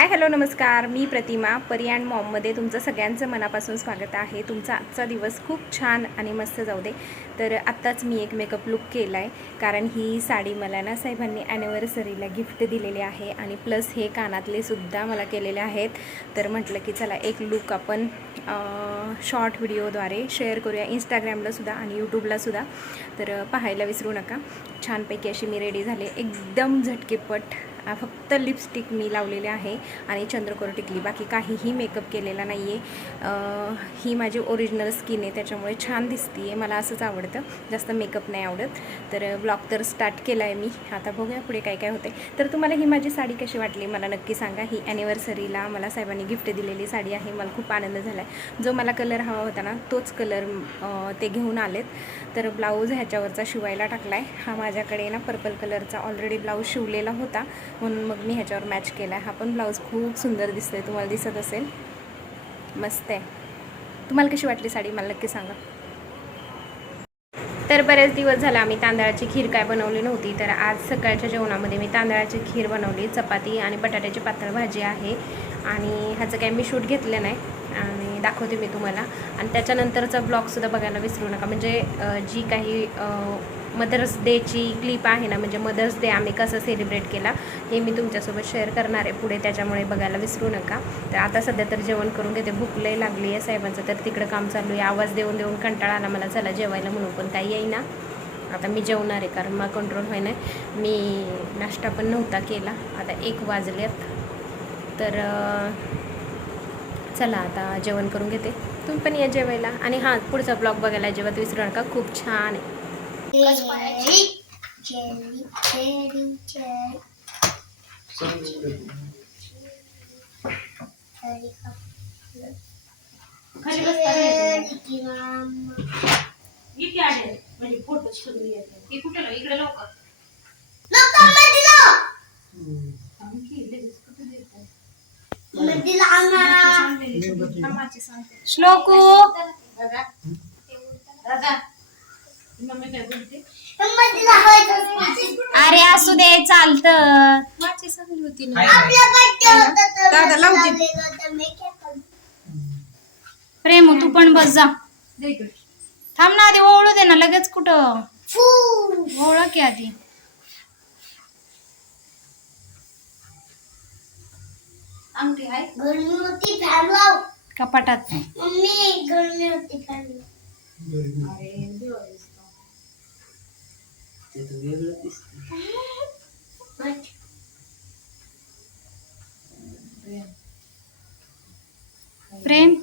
Hi hello नमस्कार, मी प्रतिमा परी and मॉममध्ये तुमचं सगळ्यांचं मनापासून स्वागत आहे. तुमचा आजचा दिवस खूप छान आणि मस्त जाऊ दे. तर आत्ताच मी एक मेकअप लुक केला आहे, कारण ही साडी मला ना साहेबांनी ॲनिव्हर्सरीला गिफ्ट दिलेली आहे आणि प्लस हे कानातले सुद्धा मला केलेले आहेत. तर म्हटलं की चला एक लुक आपण शॉर्ट व्हिडिओद्वारे शेअर करूया इंस्टाग्रामलासुद्धा आणि यूट्यूबलासुद्धा. तर पाहायला विसरू नका. छानपैकी अशी मी रेडी झाले, एकदम झटकेपट. फक्त लिपस्टिक मी लावलेले आहे आणि चंद्रकोर टिकली, बाकी काहीही मेकअप केलेला नाही आहे. ही माझी ओरिजिनल स्किन आहे, त्याच्यामुळे छान दिसते आहे. मला असंच आवडतं, जास्त मेकअप नाही आवडत. तर ब्लॉग तर स्टार्ट केला आहे मी, आता बघूया पुढे काय काय होते. तर तुम्हाला ही माझी साडी कशी वाटली मला नक्की सांगा. ही ॲनिव्हर्सरीला मला साहेबांनी गिफ्ट दिलेली साडी आहे. मला खूप आनंद झाला आहे. जो मला कलर हवा होता ना तोच कलर ते घेऊन आलेत. तर ब्लाऊज ह्याच्यावरचा शिवायला टाकला आहे. हा माझ्याकडे ना पर्पल कलरचा ऑलरेडी ब्लाऊज शिवलेला होता, म्हणून मग मी ह्याच्यावर मॅच केला आहे. हा पण ब्लाऊज खूप सुंदर दिसतो आहे, तुम्हाला दिसत असेल, मस्त आहे. तुम्हाला कशी वाटली साडी मला नक्की सांगा. तर बरेच दिवस झाला आम्ही तांदळाची खीर काय बनवली नव्हती, तर आज सकाळच्या जेवणामध्ये मी तांदळाची खीर बनवली. चपाती आणि बटाट्याची पातळ भाजी आहे आणि ह्याचं काय मी शूट घेतलं नाही आणि दाखवते मी तुम्हाला. आणि त्याच्यानंतरचा ब्लॉगसुद्धा बघायला विसरू नका. म्हणजे जी काही मदर्स डेची क्लिप आहे ना, म्हणजे मदर्स डे आम्ही कसं सेलिब्रेट केला हे मी तुमच्यासोबत शेअर करणार आहे पुढे, त्याच्यामुळे बघायला विसरू नका. तर आता सध्या तर जेवण करून घेते, भूक लई लागली आहे साहेबांचं. तर तिकडं काम चालू आहे, आवाज देऊन देऊन कंटाळा आला मला, चला जेवायला म्हणून, पण काही येईना. आता मी जेवणार आहे, कारण मला कंट्रोल होई नाही. मी नाश्ता पण नव्हता केला, आता 1 वाजलेत. तर चला आता जेवण करून घेते, तुम्ही पण या जेवायला. आणि हां, पुढचा ब्लॉग बघायला अजिबात विसरू नका, खूप छान आहे. श्लोकू अरे असू दे, चालतं. प्रेम तू पण बस जा, थांब ना, आधी ओळू दे ना, लगेच कुठं ओळख की आधी. कपाटात प्रेम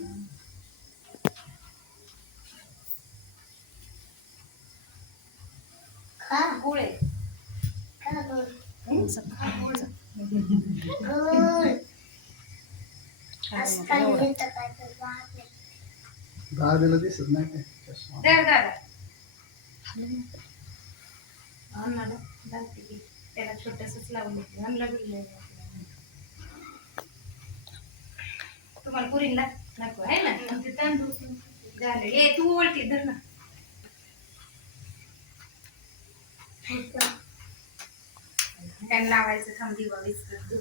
दादाला दिसत नाही काय त्याला छोटसच लावून तुम्हाला पुरीला नको आहे ना, झालं ये तू ओळखी धर ना. त्यांना लावायचं, थांब दिवा विसरत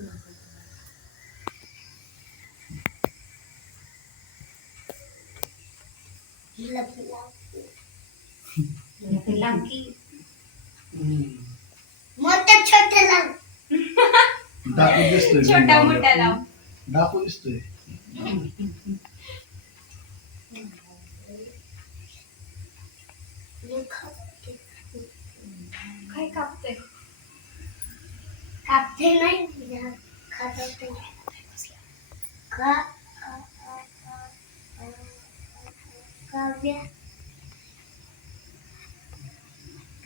छोटा मोठा लाव, डाकू दिसतोय. काय कापते नाही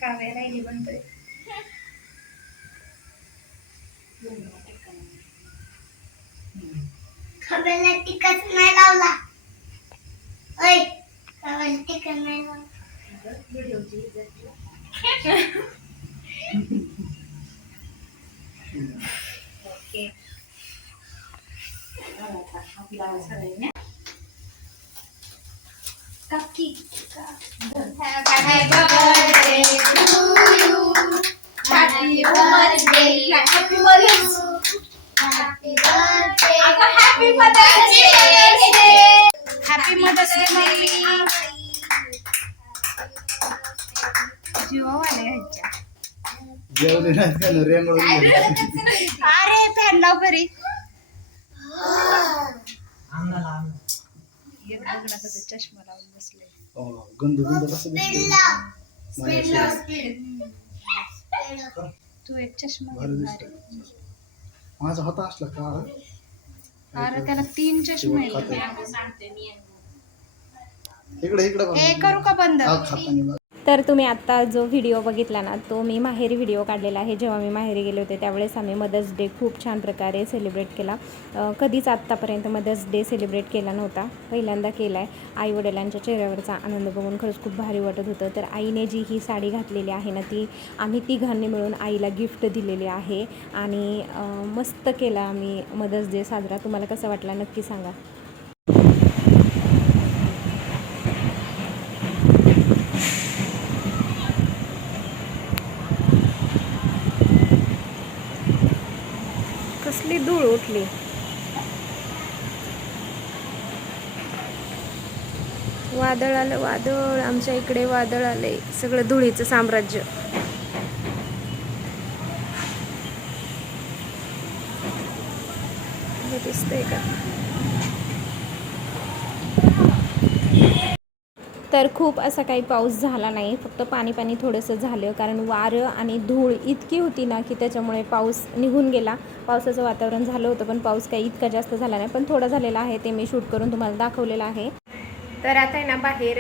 काव्या राहिली बनतोय. खबरला तिकट नाही लावला. ओय, खबरला तिकट नाही लावला. ओके, काकी Happy birthday to you. Happy birthday to you. Happy birthday. Happy mother's day. Happy mother's day mummy. जीवा वाले ह्याच्या. जेवले नाहीत का ना रेंगळून गेले. अरे फॅन लाव बरी. चष्मा लावून बसले. गंध कसं दिसतंय. तू एक चष्मा भारी दिसतंय. माझा होता असला काळा. अरे त्याला 3 चष्मा आहेत. इकडे हे करू का बंद? खातानी बघ. तर तुम्ही आत्ता जो व्हिडिओ बघितला ना तो मी माहेरी व्हिडिओ काढलेला आहे. जेव्हा मी माहेरी गेले होते त्यावेळेस आम्ही मदर्स डे खूप छान प्रकारे सेलिब्रेट केला. कधीच आत्तापर्यंत मदर्स डे सेलिब्रेट केला नव्हता, पहिल्यांदा केला आहे. आईवडिलांच्या चेहऱ्यावरचा आनंद बघून खरंच खूप भारी वाटत होतं. तर आईने जी ही साडी घातलेली आहे ना ती आम्ही तिघांनी मिळून आईला गिफ्ट दिलेली आहे आणि मस्त केला आम्ही मदर्स डे साजरा. तुम्हाला कसं वाटला नक्की सांगा. कसली धूळ उठली. वादळ आलं, वादळ. आमच्या इकडे वादळ आले, सगळं धुळीचं साम्राज्य. हे दिसतंय का? तर खूप असा काही पाऊस झाला नाही, फक्त पाणी पाणी थोडंसं झालं, कारण वारं आणि धूळ इतकी होती ना की त्याच्यामुळे पाऊस निघून गेला. पावसाचं वातावरण झालं होतं पण पाऊस काही इतका जास्त झाला नाही, पण थोडा झालेला आहे. ते मी शूट करून तुम्हाला दाखवलेलं आहे. तर आता आहे ना बाहेर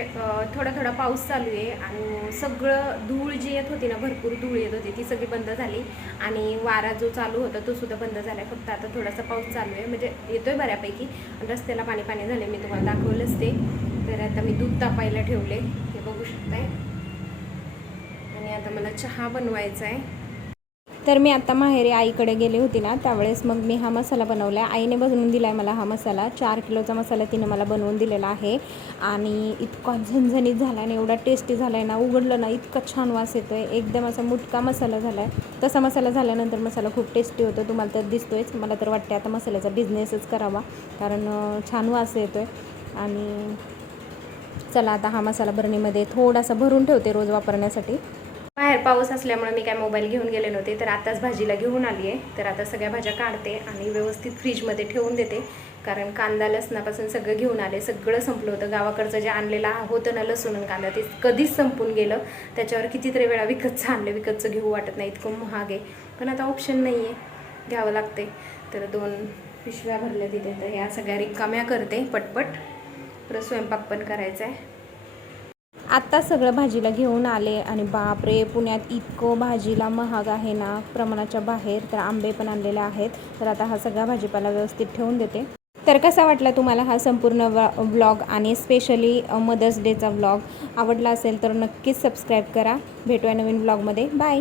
थोडा थोडा पाऊस चालू आहे आणि सगळं धूळ जी येत होती ना, भरपूर धूळ येत होती, ती सगळी बंद झाली आणि वारा जो चालू होता तो सुद्धा बंद झाला आहे. फक्त आता थोडासा पाऊस चालू आहे, म्हणजे येतोय बऱ्यापैकी. रस्त्याला पाणी पाणी झाले, मी तुम्हाला दाखवलंच ते. तर आता मी दूध तापायला ठेवले, हे बघू शकताय. आणि आता मला चहा बनवायचा आहे. तर मी आता माहेरी आईकडे गेले होते ना त्यावेळेस मग मी हा मसाला बनवला आहे. आईने बनवून दिला आहे मला हा मसाला. 4 किलोचा मसाला तिने मला बनवून दिलेला आहे आणि इतका झणझणीत झाला आणि एवढा टेस्टी झाला आहे ना, उघडलं ना इतका छान वास येतो आहे. एकदम असा मुटका मसाला झाला आहे. तसा मसाला झाल्यानंतर मसाला खूप टेस्टी होतो, तुम्हाला तर दिसतोयच. मला तर वाटते आता मसाल्याचा बिझनेसच करावा, कारण छान वास येतो आहे. आणि चला आता हा मसाला बरणीमध्ये थोडासा भरून ठेवते रोज वापरण्यासाठी. बाहेर पाऊस असल्यामुळे मी काय मोबाईल घेऊन गेले नव्हते, तर आताच भाजीला घेऊन आली आहे. तर आता सगळ्या भाज्या काढते आणि व्यवस्थित फ्रीजमध्ये ठेवून देते, कारण कांदा लसणापासून सगळं घेऊन आले. सगळं संपलं होतं. गावाकडचं जे आणलेलं होतं ना लसूण आणि कांदा, ते कधीच संपून गेलं. त्याच्यावर कितीतरी वेळा विकतचं आणलं, विकतचं घेऊ वाटत नाही, इतकं महाग आहे. पण आता ऑप्शन नाही आहे, घ्यावं लागते. तर 2 पिशव्या भरल्या तिथे. तर ह्या सगळ्या रिकाम्या करते पटपट, परत स्वयंपाक पण करायचा आहे. आत्ता सगळं भाजीला घेऊन आले आणि बापरे, पुण्यात इतकं भाजीला महाग आहे ना, प्रमाणाच्या बाहेर. तर आंबे पण आणलेले आहेत. तर आता हा सगळा भाजीपाला व्यवस्थित ठेवून देते. तर कसा वाटला तुम्हाला हा संपूर्ण व्लॉग आणि स्पेशली मदर्स डेचा व्लॉग? आवडला असेल तर नक्कीच सबस्क्राईब करा. भेटूया नवीन व्लॉगमध्ये. बाय.